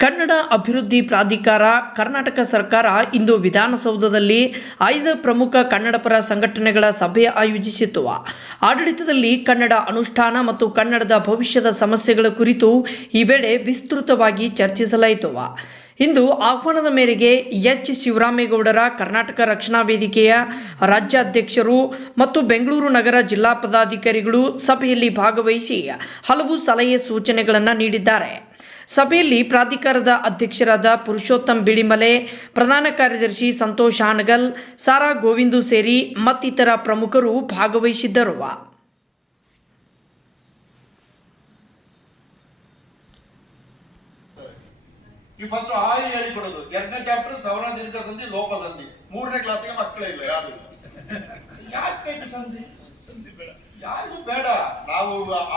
ಕನ್ನಡ ಅಭಿವೃದ್ಧಿ ಪ್ರಾಧಿಕಾರ ಕರ್ನಾಟಕ ಸರ್ಕಾರ ಇಂದು ವಿಧಾನಸೌಧದಲ್ಲಿ 5 ಪ್ರಮುಖ ಕನ್ನಡಪರ ಸಂಘಟನೆಗಳ ಸಭೆ ಆಯೋಜಿಸಿತು. ಆಡಳಿತದಲ್ಲಿ ಕನ್ನಡ ಅನುಷ್ಠಾನ ಮತ್ತು ಕನ್ನಡದ ಭವಿಷ್ಯದ ಸಮಸ್ಯೆಗಳ ಕುರಿತು ಈ ವೇಳೆ ವಿಸ್ತೃತವಾಗಿ ಚರ್ಚಿಸಲಾಯಿತು. ಇಂದು ಆಹ್ವಾನದ ಮೇರೆಗೆ ಎಚ್ ಶಿವರಾಮೇಗೌಡರ ಕರ್ನಾಟಕ ರಕ್ಷಣಾ ವೇದಿಕೆಯ ರಾಜ್ಯಾಧ್ಯಕ್ಷರು ಮತ್ತು ಬೆಂಗಳೂರು ನಗರ ಜಿಲ್ಲಾ ಪದಾಧಿಕಾರಿಗಳು ಸಭೆಯಲ್ಲಿ ಭಾಗವಹಿಸಿ ಹಲವು ಸಲಹೆ ಸೂಚನೆಗಳನ್ನು ನೀಡಿದ್ದಾರೆ. ಸಭೆಯಲ್ಲಿ ಪ್ರಾಧಿಕಾರದ ಅಧ್ಯಕ್ಷರಾದ ಪುರುಷೋತ್ತಮ್ ಬಿಳಿಮಲೆ, ಪ್ರಧಾನ ಕಾರ್ಯದರ್ಶಿ ಸಂತೋಷ್ ಹಾನಗಲ್, ಸಾರಾ ಗೋವಿಂದು ಸೇರಿ ಮತ್ತಿತರ ಪ್ರಮುಖರು ಭಾಗವಹಿಸಿದ್ದರು. ಫಸ್ಟ್ ಆಯಿ ಹೇಳಿಕೊಡೋದು, 2ನೇ ಚಾಪ್ಟರ್ ಸವರ್ಣ ದೀರ್ಘ ಸಂಧಿ ಲೋಪ ಸಂಧಿ, 3ನೇ ಕ್ಲಾಸಿಗೆ ಮಕ್ಕಳೇ ಇಲ್ಲ ಯಾರು. ಯಾಕೆ ಸಂಧಿ ಯಾರಿಗೂ ಬೇಡ. ನಾವು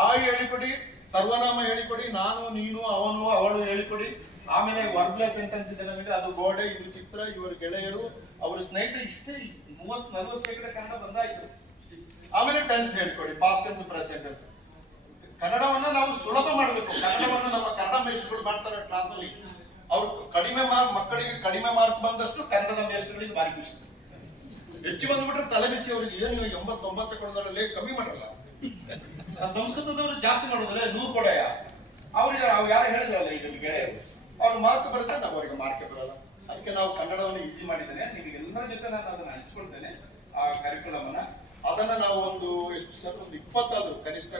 ಆಯಿ ಹೇಳಿಕೊಡಿ, ಸರ್ವನಾಮ ಹೇಳಿಕೊಡಿ, ನಾನು ನೀನು ಅವನು ಅವಳು ಹೇಳಿಕೊಡಿ. ಆಮೇಲೆ ವರ್ಡ್ಲೆಸ್ ಸೆಂಟೆನ್ಸ್ ಇದೆ ನಮಗೆ, ಅದು ಗೋಡೆ, ಇದು ಚಿತ್ರ, ಇವರು ಗೆಳೆಯರು, ಅವರ ಸ್ನೇಹಿತರು, ಇಷ್ಟೇ 30-40% ಕನ್ನಡ ಬಂದಾಯ್ತು. ಆಮೇಲೆ ಟೆನ್ಸ್ ಹೇಳ್ಕೊಡಿ, ಪಾಸ್ಟ್ ಟೆನ್ಸ್, ಪ್ರೆಸೆಂಟ್ ಟೆನ್ಸ್. ಕನ್ನಡವನ್ನ ನಾವು ಸುಲಭ ಮಾಡಬೇಕು. ಕನ್ನಡವನ್ನು ನಮ್ಮ ಕನ್ನಡ ಮೇಷ್ಟ್ರುಗಳು ಮಾಡ್ತಾರೆ ಕ್ಲಾಸ್ ಅಲ್ಲಿ. ಅವ್ರು ಮಕ್ಕಳಿಗೆ ಕಡಿಮೆ ಮಾರ್ಕ್ ಬಂದಷ್ಟು ಕನ್ನಡದ ಮೇಷ್ಟ್ರುಗಳಿಗೆ ಭಾರಿ ಖುಷಿ. ಹೆಚ್ಚು ಬಂದ್ಬಿಟ್ರೆ ತಲೆ ಬಿಸಿ ಅವ್ರಿಗೆ, ಏನು 80-90 ಕೊಡೋದ್ರಲ್ಲಿ ಕಮ್ಮಿ ಮಾಡಲ್ಲ. ಸಂಸ್ಕೃತದವರು ಜಾಸ್ತಿ ಮಾಡೋದಲ್ಲ, 100 ಕೊಡೆಯ ಅವ್ರಿಗೆ ಯಾರು ಹೇಳಿದ್ರಲ್ಲ ಈಗ ಗೆಳೆಯರು, ಅವ್ರ ಮಾರ್ಕ್ ಬರುತ್ತೆ, ನಾವು ಅವ್ರಿಗೆ ಮಾರ್ಕೆ ಬರಲ್ಲ. ಅದಕ್ಕೆ ನಾವು ಕನ್ನಡವನ್ನು ಈಸಿ ಮಾಡಿದ್ದೇನೆ. ನಿಮಗೆ ಎಲ್ಲರ ಜೊತೆ ನಾನು ಅದನ್ನ ಹಂಚ್ಕೊಳ್ತೇನೆ ಆ ಕರಿಕ್ಯುಲಮ್ ಅನ್ನ. ಅದನ್ನ ನಾವು ಒಂದು 20 ಆದ್ರೂ ಕನಿಷ್ಠ